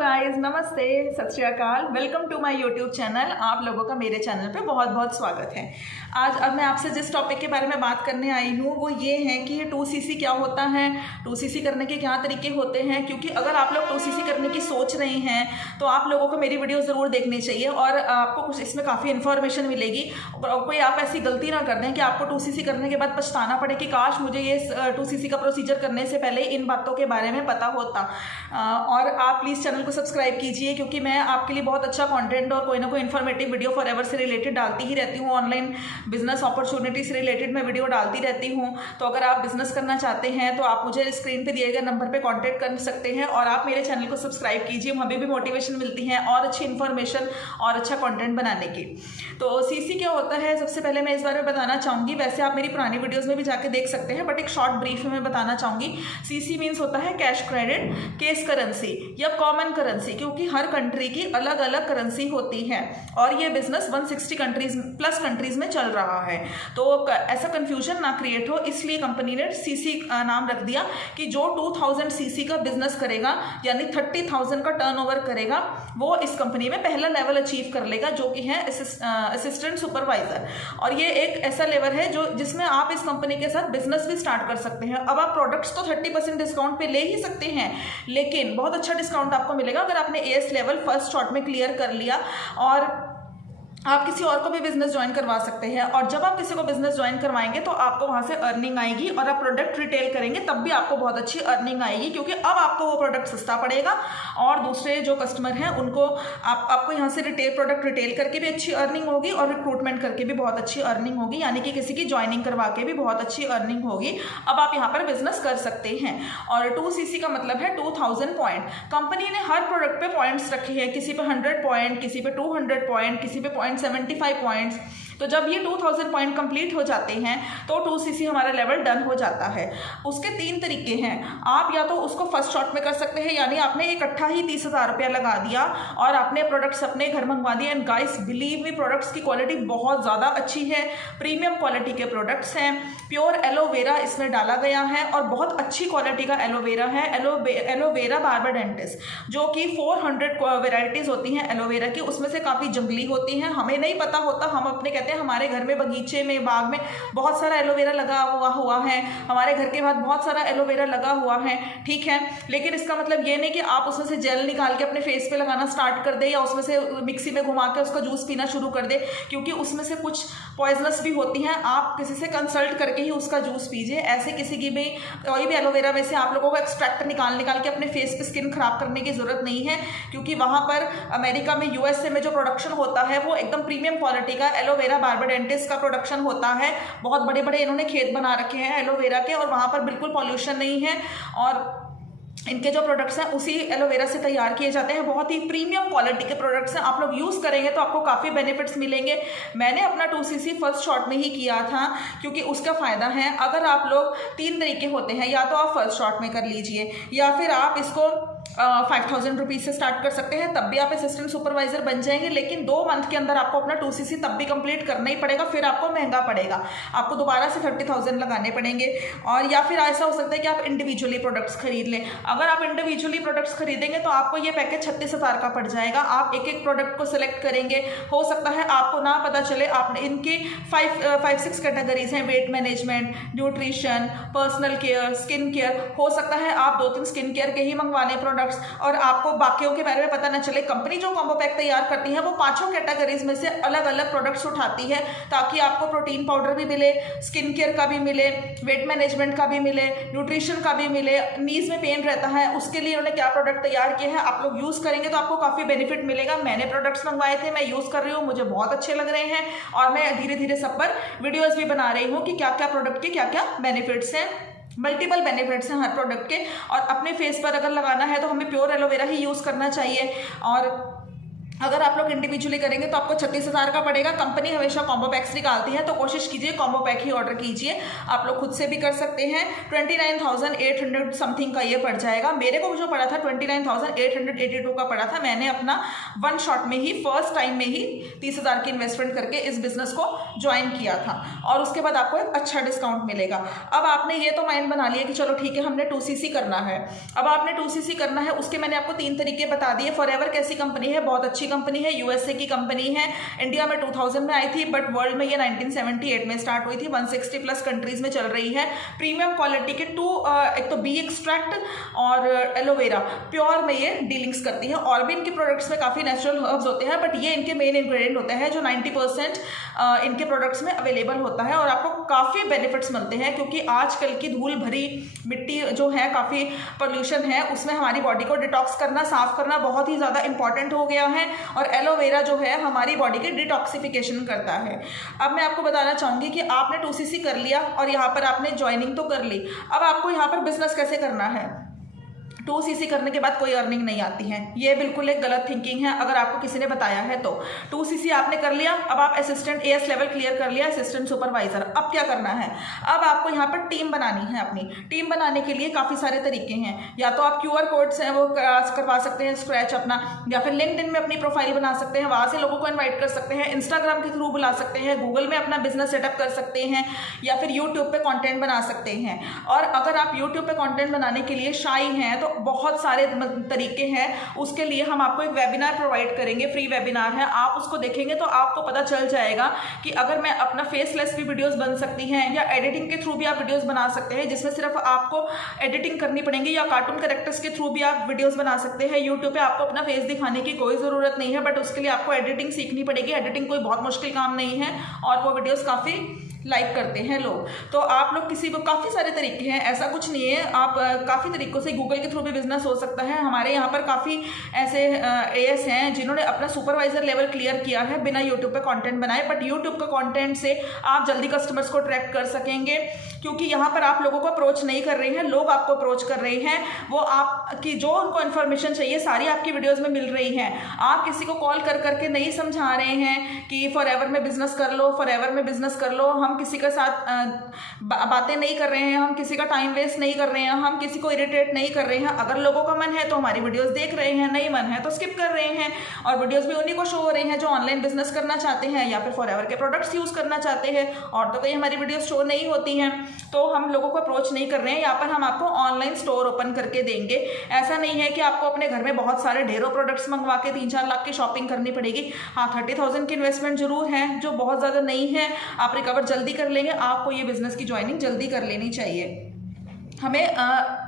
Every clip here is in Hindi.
गाइस, नमस्ते, सत श्री अकाल। Welcome to my YouTube channel. आप लोगों का मेरे चैनल पे बहुत बहुत स्वागत है। अब मैं आपसे जिस टॉपिक के बारे में बात करने आई हूँ वो ये है कि ये 2cc क्या होता है, 2cc करने के क्या तरीके होते हैं। क्योंकि अगर आप लोग 2cc करने की सोच रहे हैं तो आप लोगों को मेरी वीडियो ज़रूर देखनी चाहिए और आपको कुछ इसमें काफ़ी इन्फॉर्मेशन मिलेगी। कोई आप ऐसी गलती ना कर दें कि आपको 2cc करने के बाद पछताना पड़े कि काश मुझे ये 2cc का प्रोसीजर करने से पहले इन बातों के बारे में पता होता। और आप प्लीज़ चैनल को सब्सक्राइब कीजिए क्योंकि मैं आपके लिए बहुत अच्छा कंटेंट और कोई ना कोई इन्फॉर्मेटिव वीडियो फॉरएवर से रिलेटेड डालती ही रहती हूँ। ऑनलाइन बिजनेस अपॉर्चुनिटी से रिलेटेड मैं वीडियो डालती रहती हूँ। तो अगर आप बिजनेस करना चाहते हैं तो आप मुझे स्क्रीन पे दिए गए नंबर पे कांटेक्ट कर सकते हैं और आप मेरे चैनल को सब्सक्राइब कीजिए। हमें भी मोटिवेशन मिलती है और अच्छी इन्फॉर्मेशन और अच्छा कंटेंट बनाने की। तो सीसी क्या होता है, सबसे पहले मैं इस बारे में बताना चाहूँगी। वैसे आप मेरी पुरानी वीडियोज़ में भी जाके देख सकते हैं, बट एक शॉर्ट ब्रीफ में मैं बताना चाहूँगी। सीसी मीन्स होता है कैश क्रेडिट, केस करेंसी या कॉमन करेंसी, क्योंकि हर कंट्री की अलग अलग करेंसी होती है और ये बिजनेस 160 कंट्रीज में चल रहा है। तो ऐसा कंफ्यूजन ना क्रिएट हो, इसलिए कंपनी ने सीसी नाम रख दिया कि जो 2000 सीसी का बिजनेस करेगा यानी 30,000 का टर्नओवर करेगा वो इस कंपनी में पहला लेवल अचीव कर लेगा, जो कि है असिस्टेंट सुपरवाइजर। और ये एक ऐसा लेवल है जिसमें आप इस कंपनी के साथ बिजनेस भी स्टार्ट कर सकते हैं। अब आप प्रोडक्ट्स तो 30% डिस्काउंट पे ले ही सकते हैं, लेकिन बहुत अच्छा डिस्काउंट आपको मिलेगा अगर आपने एएस लेवल फर्स्ट शॉट में क्लियर कर लिया। और आप किसी और को भी बिजनेस ज्वाइन करवा सकते हैं और जब आप किसी को बिजनेस ज्वाइन करवाएंगे तो आपको वहां से अर्निंग आएगी और आप प्रोडक्ट रिटेल करेंगे तब भी आपको बहुत अच्छी अर्निंग आएगी, क्योंकि अब आपको वो प्रोडक्ट सस्ता पड़ेगा और दूसरे जो कस्टमर हैं उनको आपको यहाँ से प्रोडक्ट रिटेल करके भी अच्छी अर्निंग होगी और रिक्रूटमेंट करके भी बहुत अच्छी अर्निंग होगी, यानी कि किसी की ज्वाइनिंग करवा के भी बहुत अच्छी अर्निंग होगी। अब आप यहाँ पर बिजनेस कर सकते हैं। और 2cc का मतलब है 2000 पॉइंट। कंपनी ने हर प्रोडक्ट पे पॉइंट्स रखे हैं, किसी पे 100 पॉइंट, किसी पे 200 पॉइंट, किसी पे 75 पॉइंट्स। तो जब ये 2000 पॉइंट कंप्लीट हो जाते हैं तो 2cc हमारा लेवल डन हो जाता है। उसके 3 तरीके हैं। आप या तो उसको फर्स्ट शॉट में कर सकते हैं, यानी आपने इकट्ठा ही 30,000 रुपया लगा दिया और आपने प्रोडक्ट्स अपने घर मंगवा दिए। And guys believe me, products की क्वालिटी बहुत ज़्यादा अच्छी है, प्रीमियम क्वालिटी के प्रोडक्ट्स हैं। प्योर एलोवेरा इसमें डाला गया है और बहुत अच्छी क्वालिटी का एलोवेरा है। एलोवेरा बार्बाडेंटिस, जो कि 400 वेराइटीज होती हैं एलोवेरा की, उसमें से काफ़ी जंगली होती हैं। हमें नहीं पता होता, हम अपने कहते हैं हमारे घर में बगीचे में बाग में बहुत सारा एलोवेरा लगा हुआ है, हमारे घर के बाद बहुत सारा एलोवेरा लगा हुआ है, ठीक है। लेकिन इसका मतलब ये नहीं कि आप उसमें से जेल निकाल के अपने फेस पे लगाना स्टार्ट कर दे या उसमें से मिक्सी में घुमा के उसका जूस पीना शुरू कर दे, क्योंकि उसमें से कुछ पॉइजनस भी होती हैं। आप किसी से कंसल्ट करके ही उसका जूस पीजिए। ऐसे किसी की भी कोई भी एलोवेरा में से आप लोगों को एक्सट्रैक्ट निकाल के अपने फेस पे स्किन खराब करने की जरूरत नहीं है, क्योंकि वहां पर अमेरिका में यूएसए में जो प्रोडक्शन होता है वो एकदम प्रीमियम क्वालिटी का एलोवेरा बार्बाडेंटिस का प्रोडक्शन होता है। बहुत बड़े बड़े इन्होंने खेत बना रखे हैं एलोवेरा के और वहां पर बिल्कुल पॉल्यूशन नहीं है और इनके जो प्रोडक्ट्स हैं उसी एलोवेरा से तैयार किए जाते हैं। बहुत ही प्रीमियम क्वालिटी के प्रोडक्ट्स हैं। आप लोग यूज़ करेंगे तो आपको काफ़ी बेनिफिट्स मिलेंगे। मैंने अपना 2cc फर्स्ट शॉट में ही किया था, क्योंकि उसका फ़ायदा है। अगर आप लोग 3 तरीके होते हैं, या तो आप फर्स्ट शॉट में कर लीजिए या फिर आप इसको 5000 रुपीज़ से स्टार्ट कर सकते हैं, तब भी आप असिस्टेंट सुपरवाइजर बन जाएंगे। लेकिन 2 मंथ के अंदर आपको अपना 2cc तब भी कंप्लीट करना ही पड़ेगा, फिर आपको महंगा पड़ेगा, आपको दोबारा से 30,000 लगाने पड़ेंगे। और या फिर ऐसा हो सकता है कि आप इंडिविजुअली प्रोडक्ट्स खरीद लें। अगर आप इंडिविजुअली प्रोडक्ट्स खरीदेंगे तो आपको ये पैकेज 36,000 का पड़ जाएगा। आप एक एक प्रोडक्ट को सिलेक्ट करेंगे, हो सकता है आपको ना पता चले। आपने इनकी 5-6 कैटेगरीज हैं, weight management, nutrition, personal care, skin care. हो सकता है आप 2-3 स्किन केयर के ही मंगवा लें प्रोडक्ट्स और आपको बाकियों के बारे में पता ना चले। कंपनी जो कॉम्बो पैक तैयार करती है वो 5 कैटेगरीज में से अलग अलग प्रोडक्ट्स उठाती है, ताकि आपको प्रोटीन पाउडर भी मिले, स्किन केयर का भी मिले, वेट मैनेजमेंट का भी मिले, न्यूट्रिशन का भी मिले। नीज में पेन रहता है उसके लिए उन्होंने क्या प्रोडक्ट तैयार किए हैं, आप लोग यूज करेंगे तो आपको काफी बेनिफिट मिलेगा। मैंने प्रोडक्ट्स मंगवाए थे, मैं यूज कर रही हूँ, मुझे बहुत अच्छे लग रहे हैं और मैं धीरे धीरे सब पर वीडियोज भी बना रही हूँ कि क्या क्या प्रोडक्ट के क्या क्या बेनिफिट्स हैं। मल्टीपल बेनिफिट्स हैं हर प्रोडक्ट के। और अपने फेस पर अगर लगाना है तो हमें प्योर एलोवेरा ही यूज़ करना चाहिए। और अगर आप लोग इंडिविजुअली करेंगे तो आपको 36,000 का पड़ेगा। कंपनी हमेशा कॉम्बो पैक्स निकालती है, तो कोशिश कीजिए कॉम्बो पैक ही ऑर्डर कीजिए। आप लोग खुद से भी कर सकते हैं। 29,800 समथिंग का ये पड़ जाएगा। मेरे को जो पड़ा था 29,882 का पड़ा था। मैंने अपना वन शॉट में ही फर्स्ट टाइम में ही 30,000 की इन्वेस्टमेंट करके इस बिजनेस को ज्वाइन किया था, और उसके बाद आपको एक अच्छा डिस्काउंट मिलेगा। अब आपने ये तो माइंड बना लिया कि चलो ठीक है, हमने 2cc करना है। अब आपने 2cc करना है, उसके मैंने आपको 3 तरीके बता दिए। फॉरएवर कैसी कंपनी है, बहुत अच्छी कंपनी है, यूएसए की कंपनी है। इंडिया में 2000 में आई थी, बट वर्ल्ड में ये 1978 में स्टार्ट हुई थी। 160 प्लस कंट्रीज में चल रही है। प्रीमियम क्वालिटी के एक तो बी एक्सट्रैक्ट और एलोवेरा प्योर में ये डीलिंग्स करती है। और भी इनके प्रोडक्ट्स में काफ़ी नेचुरल हर्ब्स होते हैं, बट ये इनके मेन इंग्रेडिएंट होते हैं जो 90% इनके प्रोडक्ट्स में अवेलेबल होता है। और आपको काफ़ी बेनिफिट्स मिलते हैं, क्योंकि आजकल की धूल भरी मिट्टी जो है, काफ़ी पोल्यूशन है, उसमें हमारी बॉडी को डिटॉक्स करना, साफ करना बहुत ही ज़्यादा इंपॉर्टेंट हो गया है। और एलोवेरा जो है हमारी बॉडी के डिटॉक्सिफिकेशन करता है। अब मैं आपको बताना चाहूँगी कि आपने 2cc कर लिया और यहाँ पर आपने ज्वाइनिंग तो कर ली। अब आपको यहाँ पर बिजनेस कैसे करना है। 2cc करने के बाद कोई अर्निंग नहीं आती है, ये बिल्कुल एक गलत थिंकिंग है अगर आपको किसी ने बताया है तो। 2cc आपने कर लिया, अब आप असिस्टेंट एएस लेवल क्लियर कर लिया, असिस्टेंट सुपरवाइजर। अब क्या करना है, अब आपको यहाँ पर टीम बनानी है। अपनी टीम बनाने के लिए काफ़ी सारे तरीके हैं। या तो आप QR कोड्स हैं वो करवा सकते हैं स्क्रैच अपना, या फिर लिंक्डइन में अपनी प्रोफाइल बना सकते हैं, वहाँ से लोगों को इन्वाइट कर सकते हैं, इंस्टाग्राम के थ्रू बुला सकते हैं, गूगल में अपना बिजनेस सेटअप कर सकते हैं, या फिर यूट्यूब पे कंटेंट बना सकते हैं। और अगर आप यूट्यूब पे कंटेंट बनाने के लिए शाई हैं तो बहुत सारे तरीके हैं। उसके लिए हम आपको एक वेबिनार प्रोवाइड करेंगे, फ्री वेबिनार है। आप उसको देखेंगे तो आपको पता चल जाएगा कि अगर मैं अपना फेसलेस भी वीडियोस बन सकती हैं, या एडिटिंग के थ्रू भी आप वीडियोस बना सकते हैं, जिसमें सिर्फ आपको एडिटिंग करनी पड़ेगी, या कार्टून कैरेक्टर्स के थ्रू भी आप वीडियोस बना सकते हैं। यूट्यूब पे आपको अपना फेस दिखाने की कोई ज़रूरत नहीं है, बट उसके लिए आपको एडिटिंग सीखनी पड़ेगी। एडिटिंग कोई बहुत मुश्किल काम नहीं है, और वो वीडियोज़ काफ़ी लाइक करते हैं लोग। तो आप लोग किसी को, काफ़ी सारे तरीके हैं, ऐसा कुछ नहीं है। आप काफ़ी तरीक़ों से, गूगल के थ्रू भी बिजनेस हो सकता है। हमारे यहाँ पर काफ़ी ऐसे एएस हैं जिन्होंने अपना सुपरवाइजर लेवल क्लियर किया है बिना यूट्यूब पे कंटेंट बनाए। बट यूट्यूब का कंटेंट से आप जल्दी कस्टमर्स को ट्रैक कर सकेंगे, क्योंकि यहाँ पर आप लोगों को अप्रोच नहीं कर रहे हैं, लोग आपको अप्रोच कर रहे हैं। वो आपकी जो उनको इन्फॉर्मेशन चाहिए सारी आपकी वीडियोज़ में मिल रही है। आप किसी को कॉल कर करके नहीं समझा रहे हैं कि फॉरएवर में बिजनेस कर लो, फॉरएवर में बिजनेस कर लो। हम किसी के साथ बातें नहीं कर रहे हैं, हम किसी का टाइम वेस्ट नहीं कर रहे हैं, हम किसी को इरिटेट नहीं कर रहे हैं। अगर लोगों का मन है तो हमारी वीडियोस देख रहे हैं, नहीं मन है तो स्किप कर रहे हैं। और वीडियोस भी उन्हीं को शो हो रही हैं जो ऑनलाइन बिजनेस करना चाहते हैं या फिर फॉरएवर के प्रोडक्ट्स यूज़ करना चाहते हैं। और तो कहीं हमारी वीडियोस शो नहीं होती हैं, तो हम लोगों को अप्रोच नहीं कर रहे हैं। यहाँ पर हम आपको ऑनलाइन स्टोर ओपन करके देंगे। ऐसा नहीं है कि आपको अपने घर में बहुत सारे ढेरों प्रोडक्ट्स मंगवा के 3-4 लाख की शॉपिंग करनी पड़ेगी। हाँ, 30,000 की इन्वेस्टमेंट जरूर है, जो बहुत ज़्यादा नहीं है। आप रिकवर जल्दी कर लेंगे। आपको ये बिजनेस की ज्वाइनिंग जल्दी कर लेनी चाहिए। हमें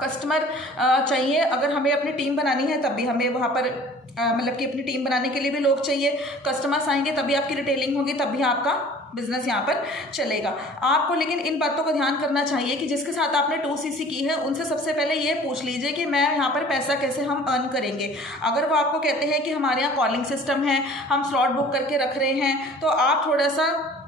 कस्टमर चाहिए, अगर हमें अपनी टीम बनानी है तब भी हमें वहाँ पर मतलब कि अपनी टीम बनाने के लिए भी लोग चाहिए। कस्टमर्स आएंगे तभी आपकी रिटेलिंग होगी, तभी आपका बिजनेस यहाँ पर चलेगा। आपको लेकिन इन बातों का ध्यान करना चाहिए कि जिसके साथ आपने 2cc की है उनसे सबसे पहले ये पूछ लीजिए कि मैं यहाँ पर पैसा कैसे हम अर्न करेंगे। अगर वो आपको कहते हैं कि हमारे यहाँ कॉलिंग सिस्टम है, हम स्लॉट बुक करके रख रहे हैं, तो आप थोड़ा सा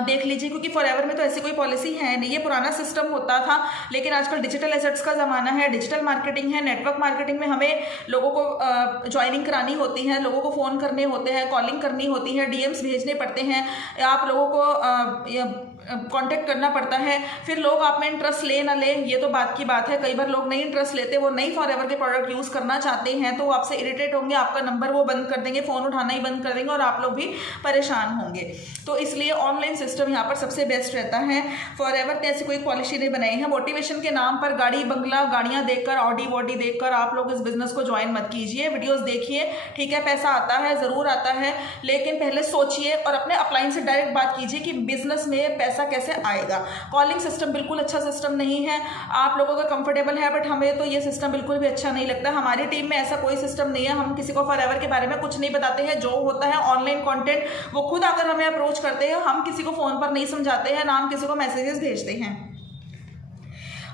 देख लीजिए, क्योंकि फॉरएवर में तो ऐसी कोई पॉलिसी है नहीं। ये पुराना सिस्टम होता था, लेकिन आजकल डिजिटल एसेट्स का ज़माना है, डिजिटल मार्केटिंग है, नेटवर्क मार्केटिंग में हमें लोगों को ज्वाइनिंग करानी होती है, लोगों को फ़ोन करने होते हैं, कॉलिंग करनी होती है, डीएम्स भेजने पड़ते हैं, आप लोगों को कांटेक्ट करना पड़ता है। फिर लोग आप में इंटरेस्ट ले ना ले, ये तो बात की बात है। कई बार लोग नहीं इंटरेस्ट लेते, वो नहीं फॉरएवर के प्रोडक्ट यूज़ करना चाहते हैं, तो वो आपसे इरिटेट होंगे, आपका नंबर वो बंद कर देंगे, फ़ोन उठाना ही बंद कर देंगे, और आप लोग भी परेशान होंगे। तो इसलिए ऑनलाइन सिस्टम यहाँ पर सबसे बेस्ट रहता है। फॉरएवर ने ऐसी कोई पॉलिसी नहीं बनाई है। मोटिवेशन के नाम पर गाड़ी बंगला गाड़ियाँ देखकर, ऑडी वॉडी देखकर आप लोग इस बिजनेस को ज्वाइन मत कीजिए। वीडियोस देखिए, ठीक है, पैसा आता है, ज़रूर आता है, लेकिन पहले सोचिए और अपने अपलाइन से डायरेक्ट बात कीजिए कि बिजनेस में पैसा कैसे आएगा। कॉलिंग सिस्टम बिल्कुल अच्छा सिस्टम नहीं है। आप लोगों का कंफर्टेबल है, बट हमें तो ये सिस्टम बिल्कुल भी अच्छा नहीं लगता। हमारी टीम में ऐसा कोई सिस्टम नहीं है। हम किसी को फॉरएवर के बारे में कुछ नहीं बताते हैं। जो होता है ऑनलाइन कंटेंट, वो खुद अगर हमें अप्रोच करते हैं, हम किसी को फ़ोन पर नहीं समझाते हैं, ना हम किसी को मैसेजेस भेजते हैं।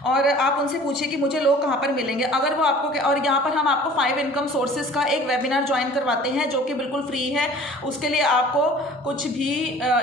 और आप उनसे पूछिए कि मुझे लोग कहाँ पर मिलेंगे। अगर वो आपको, और यहाँ पर हम आपको 5 इनकम सोर्सेज का एक वेबिनार ज्वाइन करवाते हैं जो कि बिल्कुल फ्री है। उसके लिए आपको कुछ भी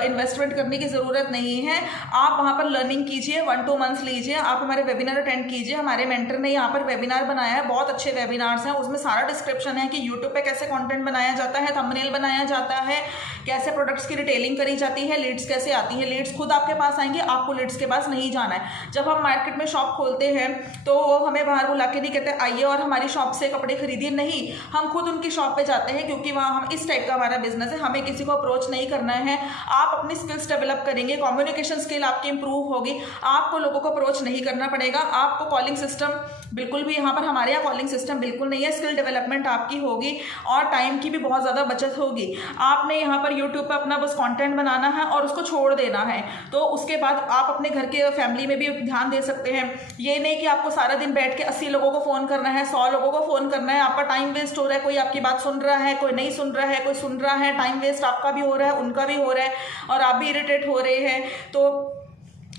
इन्वेस्टमेंट करने की ज़रूरत नहीं है। आप वहाँ पर लर्निंग कीजिए, 1-2 मंथ्स लीजिए, आप हमारे वेबिनार अटेंड कीजिए। हमारे मेंटर ने यहाँ पर वेबिनार बनाया है, बहुत अच्छे वेबिनार्स हैं, उसमें सारा डिस्क्रिप्शन है कि यूट्यूब पे कैसे कंटेंट बनाया जाता है, थंबनेल बनाया जाता है, कैसे प्रोडक्ट्स की रिटेलिंग करी जाती है, लीड्स कैसे आती है। लीड्स खुद आपके पास आएंगे, आपको लीड्स के पास नहीं जाना है। जब हम मार्केट में शॉप खोलते हैं तो वो हमें बाहर बुला के नहीं कहते आइए और हमारी शॉप से कपड़े खरीदिए, नहीं, हम खुद उनकी शॉप पे जाते हैं, क्योंकि वहाँ हम इस टाइप का हमारा बिजनेस है, हमें किसी को अप्रोच नहीं करना है। आप अपनी स्किल्स डेवलप करेंगे, कम्युनिकेशन स्किल आपकी इंप्रूव होगी, आपको लोगों को अप्रोच नहीं करना पड़ेगा। आपको कॉलिंग सिस्टम बिल्कुल भी, यहाँ पर हमारे यहाँ कॉलिंग सिस्टम बिल्कुल नहीं है। स्किल डेवलपमेंट आपकी होगी और टाइम की भी बहुत ज़्यादा बचत होगी। आपने यहाँ पर यूट्यूब पर अपना बस कंटेंट बनाना है और उसको छोड़ देना है, तो उसके बाद आप अपने घर के फैमिली में भी ध्यान दे सकते हैं। ये नहीं कि आपको सारा दिन बैठ के 80 लोगों को फ़ोन करना है, 100 लोगों को फ़ोन करना है, आपका टाइम वेस्ट हो रहा है। कोई आपकी बात सुन रहा है, कोई नहीं सुन रहा है, कोई सुन रहा है, टाइम वेस्ट आपका भी हो रहा है, उनका भी हो रहा है और आप भी इरिटेट हो रहे हैं। तो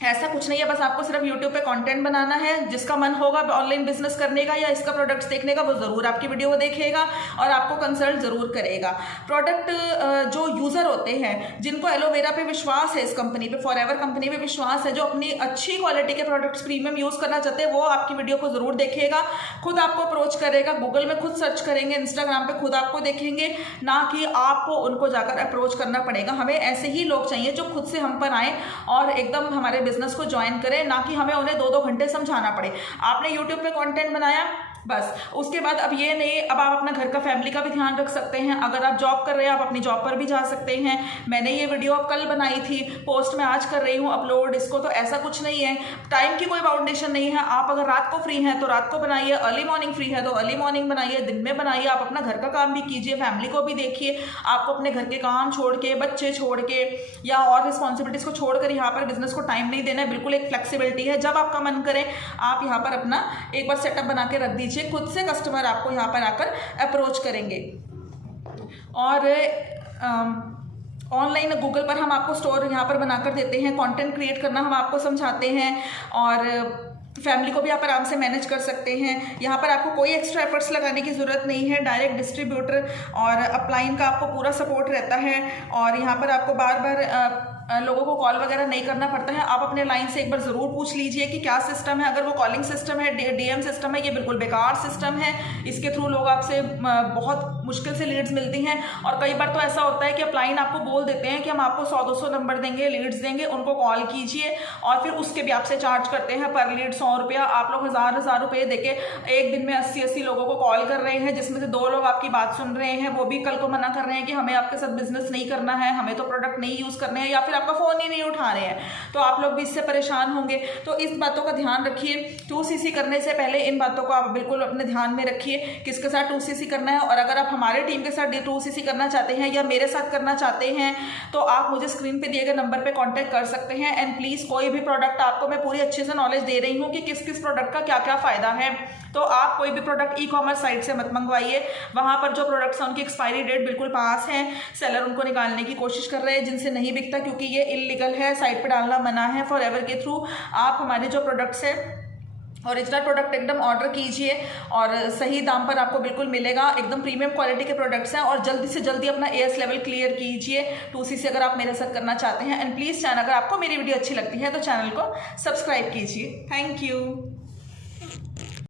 ऐसा कुछ नहीं है, बस आपको सिर्फ यूट्यूब पे कंटेंट बनाना है। जिसका मन होगा ऑनलाइन बिजनेस करने का या इसका प्रोडक्ट्स देखने का, वो ज़रूर आपकी वीडियो को देखेगा और आपको कंसल्ट ज़रूर करेगा। प्रोडक्ट जो यूज़र होते हैं, जिनको एलोवेरा पे विश्वास है, इस कंपनी पे, फॉरएवर कंपनी पे विश्वास है, जो अपनी अच्छी क्वालिटी के प्रोडक्ट्स प्रीमियम यूज़ करना चाहते हैं, वो आपकी वीडियो को ज़रूर देखेगा, खुद आपको अप्रोच करेगा, गूगल में खुद सर्च करेंगे, इंस्टाग्राम पर खुद आपको देखेंगे, ना कि आपको उनको जाकर अप्रोच करना पड़ेगा। हमें ऐसे ही लोग चाहिए जो खुद से हम पर आएँ और एकदम हमारे बिजनेस को ज्वाइन करें, ना कि हमें उन्हें 2-2 घंटे समझाना पड़े। आपने यूट्यूब पे कंटेंट बनाया, बस उसके बाद अब ये नहीं, अब आप अपना घर का फैमिली का भी ध्यान रख सकते हैं। अगर आप जॉब कर रहे हैं, आप अपनी जॉब पर भी जा सकते हैं। मैंने ये वीडियो अब कल बनाई थी, पोस्ट मैं आज कर रही हूँ अपलोड इसको, तो ऐसा कुछ नहीं है, टाइम की कोई बाउंडेशन नहीं है। आप अगर रात को फ्री हैं तो रात को बनाइए, अर्ली मॉर्निंग फ्री है तो अर्ली मॉर्निंग बनाइए, दिन में बनाइए। आप अपना घर का काम भी कीजिए, फैमिली को भी देखिए। आपको अपने घर के काम छोड़ के, बच्चे छोड़ के या और रिस्पॉन्सिबिलिटीज़ को छोड़कर यहाँ पर बिजनेस को टाइम नहीं देना है। बिल्कुल एक फ्लेक्सिबिलिटी है, जब आपका मन करे आप यहाँ पर अपना एक बार सेटअप बना के रख दीजिए, खुद से कस्टमर आपको यहाँ पर आकर अप्रोच करेंगे। और ऑनलाइन गूगल पर हम आपको स्टोर यहाँ पर बनाकर देते हैं, कंटेंट क्रिएट करना हम आपको समझाते हैं और फैमिली को भी आप आराम से मैनेज कर सकते हैं। यहाँ पर आपको कोई एक्स्ट्रा एफर्ट्स लगाने की ज़रूरत नहीं है, डायरेक्ट डिस्ट्रीब्यूटर और अपलाइन का आपको पूरा सपोर्ट रहता है और यहाँ पर आपको बार बार लोगों को कॉल वगैरह नहीं करना पड़ता है। आप अपने लाइन से एक बार ज़रूर पूछ लीजिए कि क्या सिस्टम है। अगर वो कॉलिंग सिस्टम है, डीएम सिस्टम है, ये बिल्कुल बेकार सिस्टम है। इसके थ्रू लोग आपसे बहुत मुश्किल से लीड्स मिलती हैं और कई बार तो ऐसा होता है कि अपलाइन आपको बोल देते हैं कि हम आपको 100-200 नंबर देंगे, लीड्स देंगे, उनको कॉल कीजिए और फिर उसके भी आपसे चार्ज करते हैं पर लीड 100 रुपया। आप लोग हज़ार रुपये देके एक दिन में 80 लोगों को कॉल कर रहे हैं, जिसमें से 2 लोग आपकी बात सुन रहे हैं, वो भी कल को मना कर रहे हैं कि हमें आपके साथ बिजनेस नहीं करना है, हमें तो प्रोडक्ट नहीं यूज़ करने हैं, या फिर आपका फ़ोन ही नहीं उठा रहे हैं। तो आप लोग भी इससे परेशान होंगे। तो इस बातों का ध्यान रखिए। 2CC करने से पहले इन बातों को आप बिल्कुल अपने ध्यान में रखिए, किसके साथ 2CC करना है। और अगर आप हमारे टीम के साथ 2CC करना चाहते हैं या मेरे साथ करना चाहते हैं तो आप मुझे स्क्रीन पे दिए गए नंबर पे कांटेक्ट कर सकते हैं। एंड प्लीज़, कोई भी प्रोडक्ट आपको मैं पूरी अच्छे से नॉलेज दे रही हूँ कि किस किस प्रोडक्ट का क्या क्या फ़ायदा है। तो आप कोई भी प्रोडक्ट ई-कॉमर्स साइट से मत मंगवाइए। वहाँ पर जो प्रोडक्ट्स हैं उनकी एक्सपायरी डेट बिल्कुल पास है, सेलर उनको निकालने की कोशिश कर रहे हैं जिनसे नहीं बिकता, क्योंकि ये इलीगल है, साइट पर डालना मना है। फॉरएवर के थ्रू आप हमारे जो प्रोडक्ट्स है ओरिजिनल प्रोडक्ट एकदम ऑर्डर कीजिए और सही दाम पर आपको बिल्कुल मिलेगा। एकदम प्रीमियम क्वालिटी के प्रोडक्ट्स हैं और जल्दी से जल्दी अपना AS लेवल क्लियर कीजिए 2CC अगर आप मेरे साथ करना चाहते हैं। एंड प्लीज़ चैनल, अगर आपको मेरी वीडियो अच्छी लगती है तो चैनल को सब्सक्राइब कीजिए। Thank you.